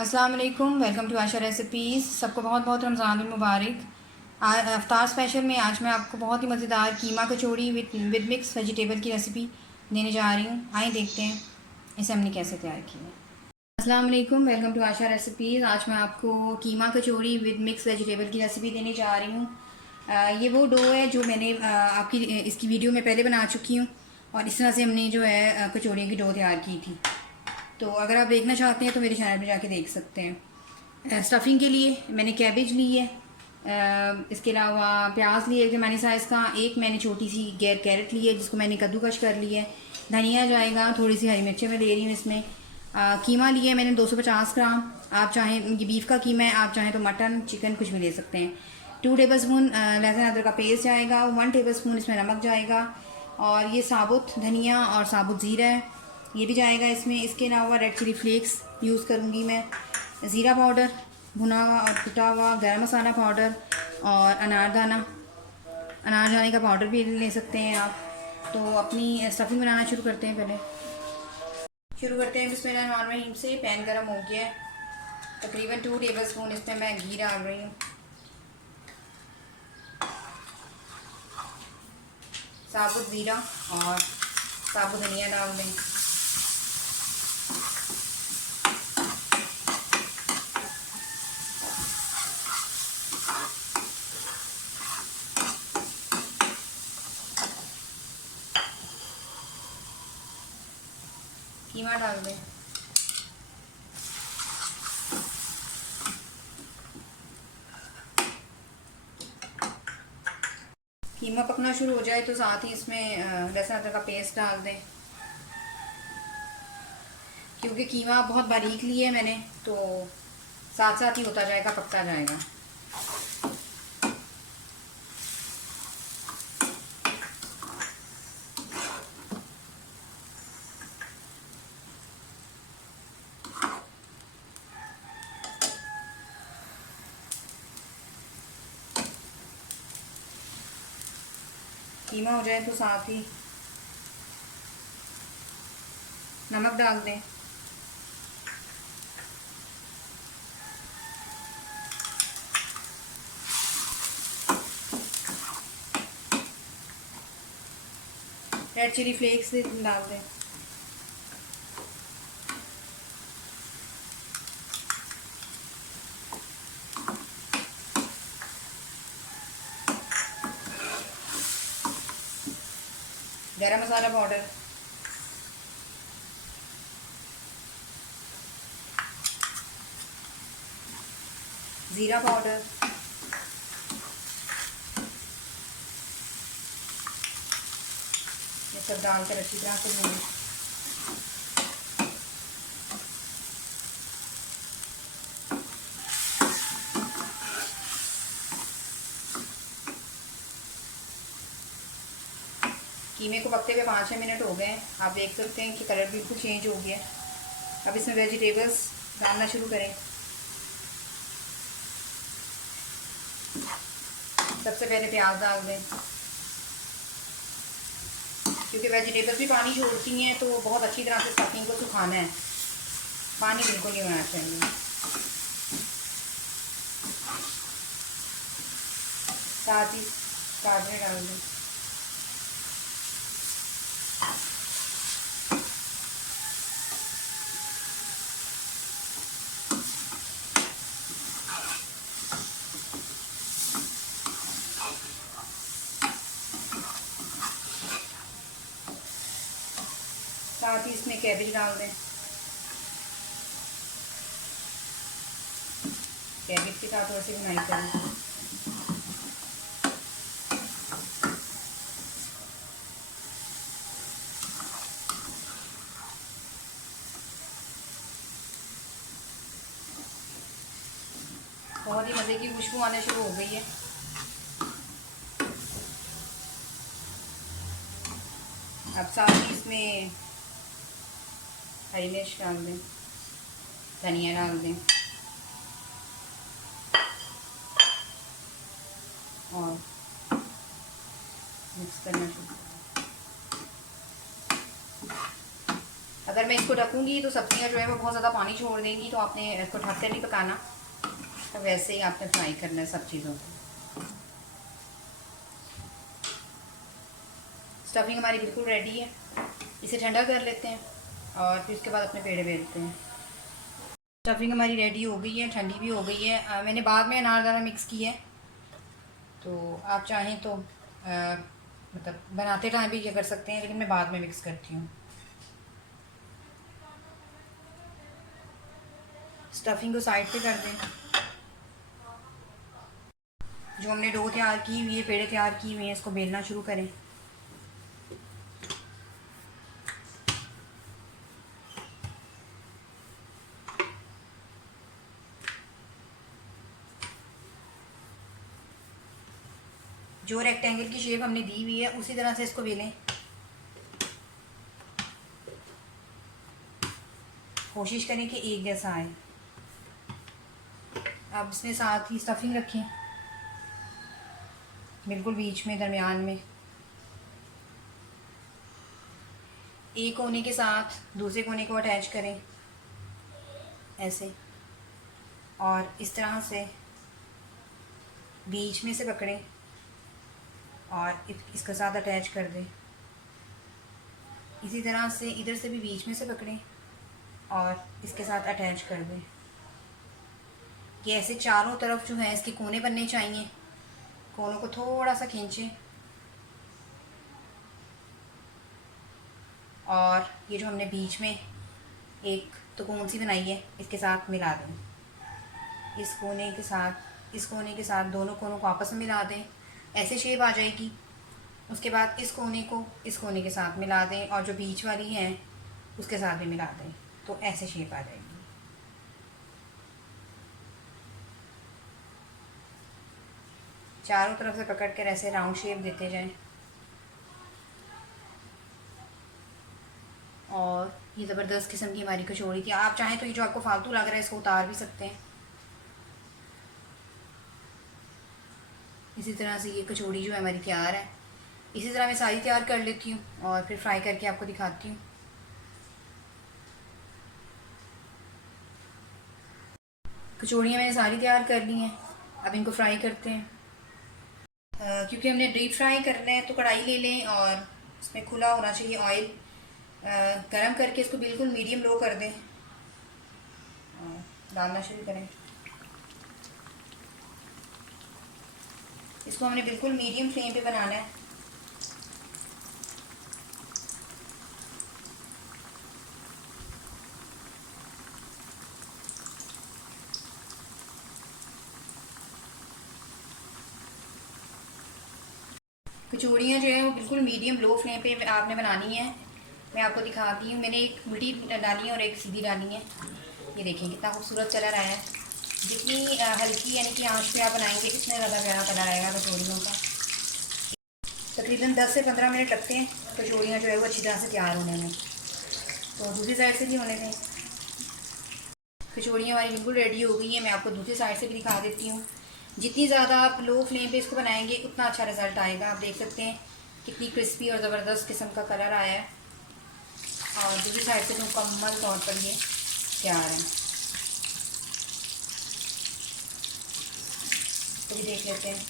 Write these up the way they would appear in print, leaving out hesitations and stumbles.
अस्सलाम वालेकुम, welcome to Asha recipes. सबको बहुत बहुत रमज़ान मुबारक। अफ्तार स्पेशल में आज मैं आपको बहुत ही मज़ेदार कीमा कचौड़ी विद मिक्स वेजिटेबल की रेसिपी देने जा रही हूँ। आइए देखते हैं इसे हमने कैसे तैयार किया है। अस्सलाम वालेकुम, वेलकम टू आशा रेसिपीज़। आज मैं आपको कीमा कचौड़ी विद मिक्स वेजिटेबल की रेसिपी देने जा रही हूँ। ये वो डो है जो मैंने आपकी इसकी वीडियो में पहले बना चुकी हूँ, और इस तरह से हमने जो है कचौड़ियों की डो तैयार की थी। तो अगर आप देखना चाहते हैं तो मेरे चैनल पे जाके देख सकते हैं। स्टफ़िंग के लिए मैंने कैबेज ली है, इसके अलावा प्याज लिए एक मैंने साइज़ का, एक मैंने छोटी सी कैरेट ली है जिसको मैंने कद्दूकश कर लिया है, धनिया जाएगा, थोड़ी सी हरी मिर्चें मैं ले रही हूँ इसमें। कीमा लिया है मैंने 250 ग्राम। आप चाहें, ये बीफ का कीमा है, आप चाहें तो मटन चिकन कुछ भी ले सकते हैं। 2 टेबल स्पून लहसुन अदरक का पेस्ट जाएगा, 1 टेबल स्पून इसमें नमक जाएगा, और ये साबुत धनिया और साबुत ज़ीरा है, ये भी जाएगा इसमें। इसके अलावा रेड चिली फ्लेक्स यूज़ करूँगी मैं, ज़ीरा पाउडर भुना हुआ और कुटा हुआ, गरम मसाला पाउडर, और अनारदाने का पाउडर भी ले सकते हैं आप। तो अपनी स्टफिंग बनाना शुरू करते हैं। पहले शुरू करते हैं बिस्मिल्लाहिर्रहमानिर्रहीम से। पैन गरम हो गया है, तकरीबन 2 टेबल स्पून इसमें मैं घी डाल रही हूँ। साबुत ज़ीरा और साबुत धनिया डाल दें। कीमा डाल दें। कीमा पकना शुरू हो जाए तो साथ ही इसमें लहसुन अदरक का पेस्ट डाल दें। क्योंकि कीमा बहुत बारीक लिया है मैंने, तो साथ साथ ही होता जाएगा, पकता जाएगा। कीमा हो जाए तो साथ ही नमक डाल दें। रेड चिली फ्लेक्स डाल दें। गरम मसाला पाउडर, ज़ीरा पाउडर, ये सब डालकर अच्छी तरह से भूनें। कीमे को पकते हुए 5-6 मिनट हो गए। आप देख सकते हैं कि कलर बिल्कुल चेंज हो गया। अब इसमें वेजिटेबल्स डालना शुरू करें। सबसे पहले प्याज डाल दें, क्योंकि वेजिटेबल्स भी पानी छोड़ती हैं, तो बहुत अच्छी तरह से स्टफिंग को सुखाना है, पानी बिल्कुल नहीं होना चाहिए। साथ ही गाजर डाल दें। साथ ही इसमें कैबेज डाल दें। कैबेज के साथ थोड़ी सी भुनाई करें। बहुत ही मज़े की खुशबू आने शुरू हो गई है। अब साथ ही इसमें हरी मिर्च डाल दें, धनिया डाल दें, और मिक्स करना शुरू करें। अगर मैं इसको ढकूँगी तो सब्जियाँ जो है वो बहुत ज़्यादा पानी छोड़ देंगी, तो आपने इसको ढक कर नहीं पकाना, तो वैसे ही आपने फ्राई करना है सब चीज़ों को। स्टफिंग हमारी बिल्कुल रेडी है, इसे ठंडा कर लेते हैं और फिर उसके बाद अपने पेड़े बेलते हैं। स्टफिंग हमारी रेडी हो गई है, ठंडी भी हो गई है। मैंने बाद में अनारदाना मिक्स किया है, तो आप चाहें तो मतलब बनाते टाइम भी ये कर सकते हैं, लेकिन मैं बाद में मिक्स करती हूँ। स्टफिंग को साइड पे कर दें। जो हमने डो तैयार की हुई है, पेड़े तैयार किए हुए हैं, इसको बेलना शुरू करें। जो रेक्टेंगल की शेप हमने दी हुई है उसी तरह से इसको बेलें। कोशिश करें कि एक जैसा आए। अब इसमें साथ ही स्टफिंग रखें, बिल्कुल बीच में, दरमियान में। एक कोने के साथ दूसरे कोने को अटैच करें ऐसे, और इस तरह से बीच में से पकड़ें और इसके साथ अटैच कर दें। इसी तरह से इधर से भी बीच में से पकड़ें और इसके साथ अटैच कर दें। ये ऐसे चारों तरफ जो है इसके कोने बनने चाहिए। कोनों को थोड़ा सा खींचें और ये जो हमने बीच में एक त्रिकोण सी बनाई है इसके साथ मिला दें। इस कोने के साथ, इस कोने के साथ दोनों कोनों को आपस में मिला दें, ऐसे शेप आ जाएगी। उसके बाद इस कोने को इस कोने के साथ मिला दें और जो बीच वाली है उसके साथ भी मिला दें, तो ऐसे शेप आ जाएगी। चारों तरफ से पकड़ कर ऐसे राउंड शेप देते जाएं। और ये ज़बरदस्त किस्म की हमारी कचौड़ी थी। आप चाहें तो ये जो आपको फालतू लग रहा है इसको उतार भी सकते हैं। इसी तरह से ये कचौड़ी जो है हमारी तैयार है। इसी तरह मैं सारी तैयार कर लेती हूँ और फिर फ्राई करके आपको दिखाती हूँ। कचौड़ियाँ मैंने सारी तैयार कर ली हैं, अब इनको फ्राई करते हैं। क्योंकि हमने डीप फ्राई करना है तो कढ़ाई ले लें और उसमें खुला होना चाहिए ऑयल। गरम करके इसको बिल्कुल मीडियम लो कर दें और डालना शुरू करें। इसको हमने बिल्कुल मीडियम फ्लेम पे बनाना है। कचौड़ियाँ जो है वो बिल्कुल मीडियम लो फ्लेम पे आपने बनानी है। मैं आपको दिखाती हूँ। मैंने एक उल्टी डाली है और एक सीधी डाली है। ये देखें कितना खूबसूरत कलर आया है। जितनी हल्की यानी कि आंच पे आप बनाएंगे इतना ज़्यादा प्यारा कलर आएगा कचौड़ियों का। तकरीबन 10 से 15 मिनट लगते हैं कचौड़ियाँ जो है वो अच्छी तरह से तैयार होने में। तो दूसरी साइड से भी होने दें। कचौड़ियाँ हमारी बिल्कुल रेडी हो गई हैं। मैं आपको दूसरी साइड से भी दिखा देती हूँ। जितनी ज़्यादा आप लो फ्लेम पे इसको बनाएंगे उतना अच्छा रिज़ल्ट आएगा। आप देख सकते हैं कितनी क्रिस्पी और ज़बरदस्त किस्म का कलर आया है और दूसरी साइड से मुकम्मल तौर पर ये तैयार है। तो भी देख लेते हैं।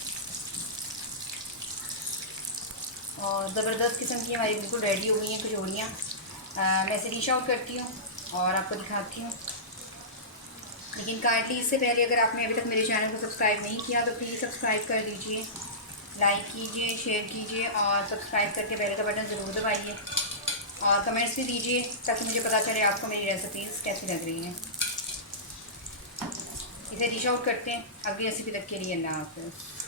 और ज़बरदस्त किस्म की हमारी बिल्कुल रेडी हो गई हैं कचौड़ियाँ। मैं इसे डिश आउट करती हूँ और आपको दिखाती हूँ। लेकिन काइंडली इससे पहले अगर आपने अभी तक मेरे चैनल को सब्सक्राइब नहीं किया तो प्लीज़ सब्सक्राइब कर लीजिए, लाइक कीजिए, शेयर कीजिए और सब्सक्राइब करके बेल का बटन ज़रूर दबाइए और कमेंट्स भी दीजिए ताकि मुझे पता चले आपको मेरी रेसिपीज़ कैसी लग रही हैं। इसे डिश आउट करते हैं। अगली रेसिपी तक के लिए अल्लाह हाफ़िज़।